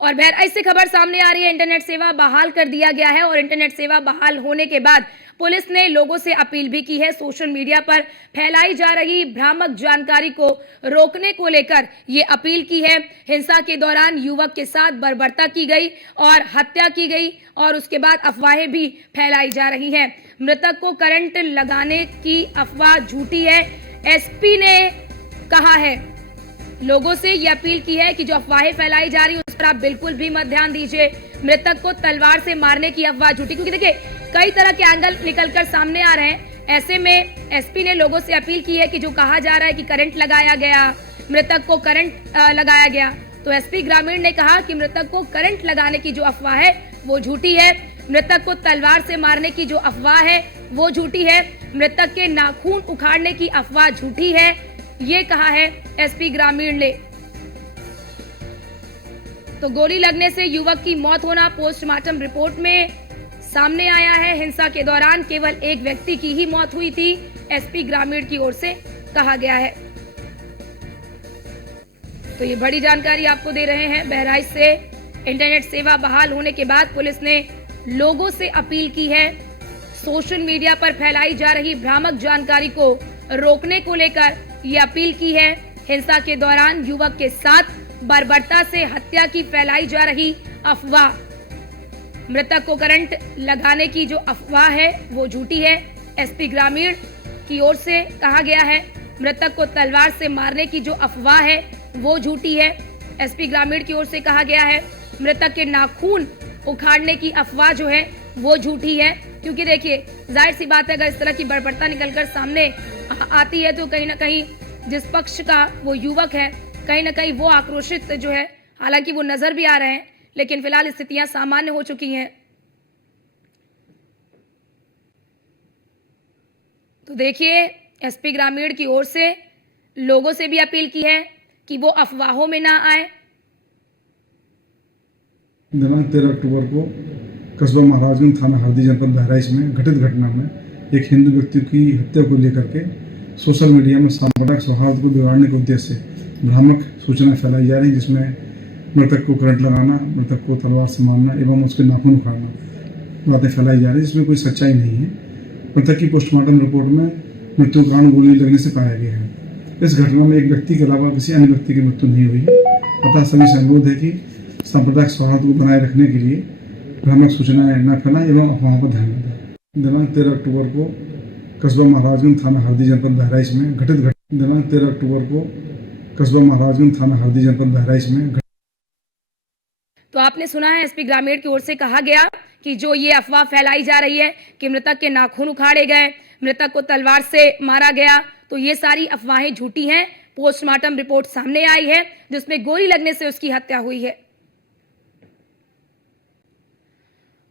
और बहराइच से खबर सामने आ रही है, इंटरनेट सेवा बहाल कर दिया गया है और इंटरनेट सेवा बहाल होने के बाद पुलिस ने लोगों से अपील भी की है। सोशल मीडिया पर फैलाई जा रही भ्रामक जानकारी को रोकने को लेकर ये अपील की है। हिंसा के दौरान युवक के साथ बर्बरता की गई और हत्या की गई और उसके बाद अफवाहें भी फैलाई जा रही हैं। मृतक को करंट लगाने की अफवाह झूठी है। एसपी ने कहा है, लोगों से ये अपील की है कि जो अफवाहें फैलाई जा रही है उस पर आप बिल्कुल भी मत ध्यान दीजिए। मृतक को तलवार से मारने की अफवाह झूठी, क्योंकि देखिए कई तरह के एंगल निकलकर सामने आ रहे हैं। ऐसे में एसपी ने लोगों से अपील की है कि जो कहा जा रहा है कि करंट लगाया गया, मृतक को करंट लगाया गया, तो एसपी ग्रामीण ने कहा कि मृतक को करंट लगाने की जो अफवाह है वो झूठी है। मृतक को तलवार से मारने की जो अफवाह है वो झूठी है। मृतक के नाखून उखाड़ने की अफवाह झूठी है, ये कहा है एसपी ग्रामीण ने। तो गोली लगने से युवक की मौत होना पोस्टमार्टम रिपोर्ट में सामने आया है। हिंसा के दौरान केवल एक व्यक्ति की ही मौत हुई थी, एसपी ग्रामीण की ओर से कहा गया है। तो ये बड़ी जानकारी आपको दे रहे हैं। बहराइच से इंटरनेट सेवा बहाल होने के बाद पुलिस ने लोगों से अपील की है, सोशल मीडिया पर फैलाई जा रही भ्रामक जानकारी को रोकने को लेकर ये अपील की है। हिंसा के दौरान युवक के साथ बर्बरता से हत्या की फैलाई जा रही अफवाह, मृतक को करंट लगाने की जो अफवाह है वो झूठी है। एसपी ग्रामीण की ओर से कहा गया है, मृतक को तलवार से मारने की जो अफवाह है वो झूठी है। एसपी ग्रामीण की ओर से कहा गया है, मृतक के नाखून उखाड़ने की अफवाह जो है वो झूठी है। क्योंकि देखिए जाहिर सी बात है, अगर इस तरह की बर्बरता निकलकर सामने आती है तो कहीं ना कहीं जिस पक्ष का वो युवक है कहीं ना कहीं वो आक्रोशित जो है, हालांकि वो नजर भी आ रहे हैं, लेकिन फिलहाल स्थितियां सामान्य हो चुकी हैं। तो देखिए एसपी ग्रामीण की ओर से लोगों से भी अपील की है कि वो अफवाहों में ना आए। दिनांक 13 अक्टूबर को कस्बा महाराजगंज थाना हरदी जनपद बहराइच में घटित घटना में एक हिंदू व्यक्ति की हत्या को लेकर के सोशल मीडिया में सांप्रदायिक सौहार्द को बिगाड़ने के उद्देश्य से भ्रामक सूचनाएं फैलाई जा रही, जिसमें मृतक को करंट लगाना, मृतक को तलवार से मारना एवं उसके नाखून उखाड़ना बातें फैलाई जा रही, जिसमें कोई सच्चाई नहीं है। मृतक की पोस्टमार्टम रिपोर्ट में मृत्यु का कारण गोली लगने से पाया गया है। इस घटना में एक व्यक्ति के अलावा किसी अन्य व्यक्ति की मृत्यु नहीं हुई है। अतः सभी से अनुरोध है कि सांप्रदायिक सौहार्द को बनाए रखने के लिए भ्रामक सूचनाएं न फैलाएं एवं अफवाहों पर ध्यान दें। दिनांक 13 अक्टूबर को कस्बा महाराजगंज थाना हरदी जनपद बहराइच में दिनांक 13 अक्टूबर को कस्बा महाराजगंज थाना हरदी जनपद बहराइच में। तो आपने सुना है, एसपी ग्रामीण की ओर से कहा गया कि जो ये अफवाह फैलाई जा रही है कि मृतक के नाखून उखाड़े गए, मृतक को तलवार से मारा गया, तो ये सारी अफवाहें झूठी हैं। पोस्टमार्टम रिपोर्ट सामने आई है जिसमें गोली लगने से उसकी हत्या हुई है।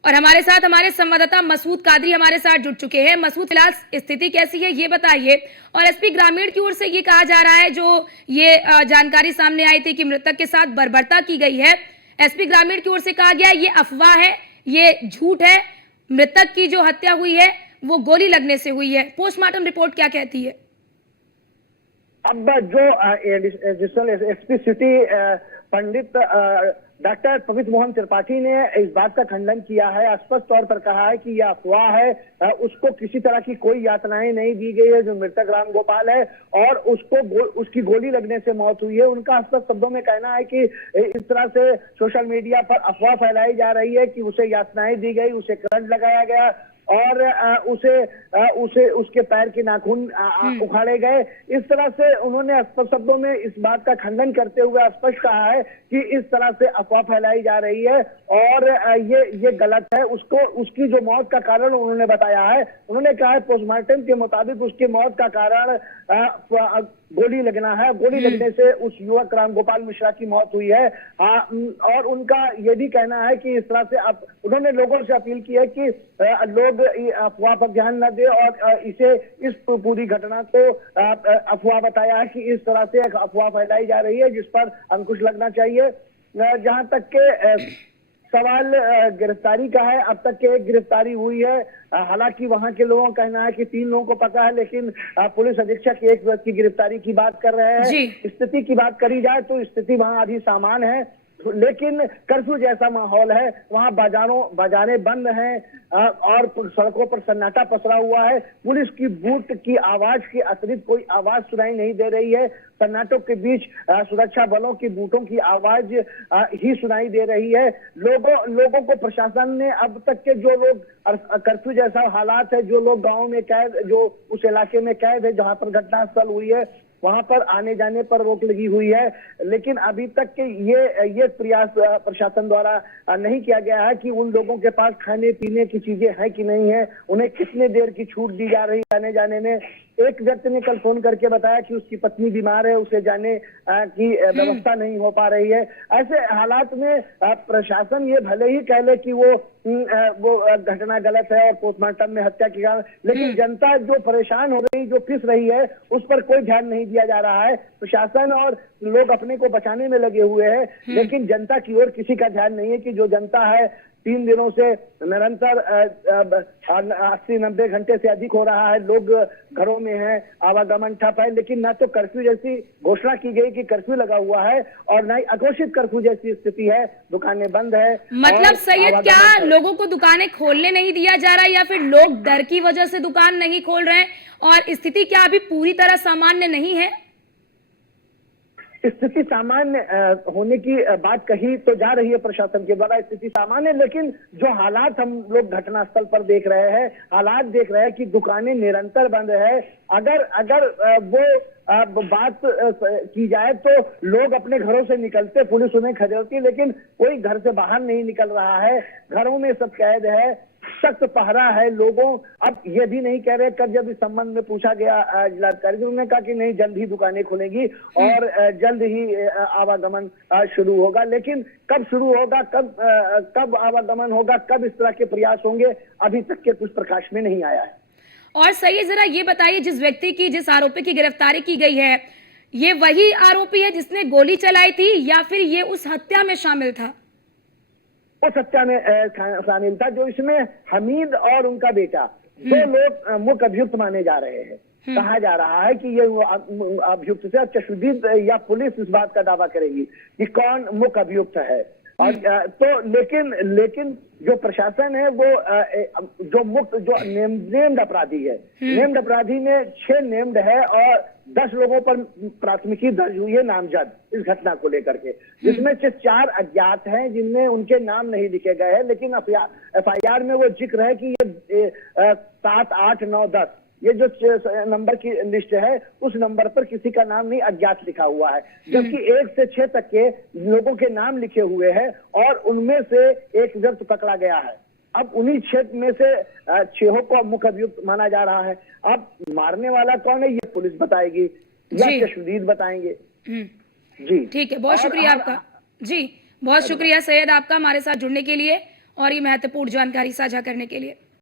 और हमारे साथ हमारे संवाददाता मसूद कादरी हमारे साथ जुड़ चुके हैं। मसूद, फिलहाल स्थिति कैसी है ये बताइए। और एसपी ग्रामीण की ओर से ये कहा जा रहा है, जो ये जानकारी सामने आई थी कि मृतक के साथ बर्बरता की गई है, एसपी ग्रामीण की ओर से कहा गया ये अफवाह है, ये झूठ है। मृतक की जो हत्या हुई है वो गोली लगने से हुई है। पोस्टमार्टम रिपोर्ट क्या कहती है? अब जो एडिशनल एसपी सिटी पंडित डॉक्टर पवित्र मोहन त्रिपाठी ने इस बात का खंडन किया है, स्पष्ट तौर पर कहा है कि यह अफवाह है, उसको किसी तरह की कोई यातनाएं नहीं दी गई है। जो मृतक राम गोपाल है और उसकी गोली लगने से मौत हुई है, उनका स्पष्ट शब्दों में कहना है कि इस तरह से सोशल मीडिया पर अफवाह फैलाई जा रही है कि उसे यातनाएं दी गई, उसे करंट लगाया गया और उसे उसके पैर के नाखून उखाड़े गए। इस तरह से उन्होंने स्पष्ट शब्दों में इस बात का खंडन करते हुए स्पष्ट कहा है कि इस तरह से अफवाह फैलाई जा रही है और ये गलत है। उसकी जो मौत का कारण उन्होंने बताया है, उन्होंने कहा है पोस्टमार्टम के मुताबिक उसकी मौत का कारण गोली लगना है। गोली लगने से उस युवक राम गोपाल मिश्रा की मौत हुई है। और उनका ये भी कहना है कि इस तरह से उन्होंने लोगों से अपील की है कि लोग अफवाह पर ध्यान न दे और इस पूरी घटना को अफवाह बताया है कि इस तरह से एक अफवाह फैलाई जा रही है जिस पर अंकुश लगना चाहिए। जहां तक के सवाल गिरफ्तारी का है, अब तक के एक गिरफ्तारी हुई है। हालांकि वहां के लोगों का कहना है कि 3 लोगों को पता है, लेकिन पुलिस अधीक्षक एक की गिरफ्तारी की बात कर रहे हैं। स्थिति की बात करी जाए तो स्थिति वहां अभी सामान्य है। लेकिन कर्फ्यू जैसा माहौल है, वहां बाजारें बंद हैं और सड़कों पर सन्नाटा पसरा हुआ है। पुलिस की बूट की आवाज के अतिरिक्त कोई आवाज सुनाई नहीं दे रही है। सन्नाटों के बीच सुरक्षा बलों की बूटों की आवाज ही सुनाई दे रही है। लोगों को प्रशासन ने अब तक के जो लोग कर्फ्यू जैसा हालात है, जो लोग गाँव में कैद, जो उस इलाके में कैद है जहां पर घटनास्थल हुई है, वहां पर आने जाने पर रोक लगी हुई है। लेकिन अभी तक के ये प्रयास प्रशासन द्वारा नहीं किया गया है कि उन लोगों के पास खाने पीने की चीजें हैं कि नहीं है, उन्हें कितने देर की छूट दी जा रही है आने जाने में। एक व्यक्ति ने कल फोन करके बताया कि उसकी पत्नी बीमार है, उसे जाने की व्यवस्था नहीं हो पा रही है। ऐसे हालात में प्रशासन ये भले ही कह ले कि वो घटना गलत है और पोस्टमार्टम में हत्या की कारण, लेकिन जनता जो परेशान हो रही, जो पिस रही है, उस पर कोई ध्यान नहीं दिया जा रहा है। प्रशासन और लोग अपने को बचाने में लगे हुए हैं, लेकिन जनता की ओर किसी का ध्यान नहीं है कि जो जनता है 3 दिनों से निरंतर 80-90 घंटे से अधिक हो रहा है, लोग घरों में हैं, आवागमन ठप है, लेकिन ना तो कर्फ्यू जैसी घोषणा की गई कि कर्फ्यू लगा हुआ है और ना ही अघोषित कर्फ्यू जैसी स्थिति है, दुकानें बंद है। मतलब सैयद, क्या लोगों को दुकानें खोलने नहीं दिया जा रहा है या फिर लोग डर की वजह से दुकान नहीं खोल रहे हैं, और स्थिति क्या अभी पूरी तरह सामान्य नहीं है? स्थिति सामान्य होने की बात कही तो जा रही है प्रशासन के द्वारा, स्थिति सामान्य, लेकिन जो हालात हम लोग घटनास्थल पर देख रहे हैं, हालात देख रहे हैं कि दुकानें निरंतर बंद है। अगर वो बात की जाए तो लोग अपने घरों से निकलते, पुलिस उन्हें खदेड़ती, लेकिन कोई घर से बाहर नहीं निकल रहा है, घरों में सब कैद है, सख्त पहरा है लोगों। अब ये भी नहीं कह रहे, कल जब इस संबंध में पूछा गया जिलाधिकारी, उन्होंने कहा कि नहीं, जल्द ही दुकानें खुलेंगी और जल्द ही आवागमन शुरू होगा। लेकिन कब शुरू होगा, कब आवागमन होगा, कब इस तरह के प्रयास होंगे, अभी तक के कुछ प्रकाश में नहीं आया है। और सही, जरा ये बताइए, जिस आरोपी की गिरफ्तारी की गई है, ये वही आरोपी है जिसने गोली चलाई थी या फिर ये उस हत्या में शामिल था? उस हत्या में शामिल था, जो इसमें हमीद और उनका बेटा, 2 लोग मुख्य अभियुक्त माने जा रहे हैं। कहा जा रहा है कि ये अभियुक्त से चशुदीद या पुलिस इस बात का दावा करेगी कि कौन मुख्य अभियुक्त है। और तो लेकिन जो प्रशासन है वो जो नेम्ड अपराधी है, नेम्ड अपराधी में 6 नेम्ड है और 10 लोगों पर प्राथमिकी दर्ज हुई है नामजद इस घटना को लेकर के, जिसमें से 4 अज्ञात हैं जिनमें उनके नाम नहीं लिखे गए हैं, लेकिन FIR में वो जिक्र है कि ये 7, 8, 9, 10 ये जो नंबर की लिस्ट है, उस नंबर पर किसी का नाम नहीं, अज्ञात लिखा हुआ है, जबकि 1 से 6 तक के लोगों के नाम लिखे हुए हैं और उनमें से एक व्यक्ति पकड़ा गया है। अब उन्हीं 6 में से 6 को मुख्य अभियुक्त माना जा रहा है। अब मारने वाला कौन है, ये पुलिस बताएगी या चशुदीद बताएंगे। जी ठीक है, बहुत शुक्रिया आपका। जी, बहुत शुक्रिया सैयद आपका हमारे साथ जुड़ने के लिए और ये महत्वपूर्ण जानकारी साझा करने के लिए।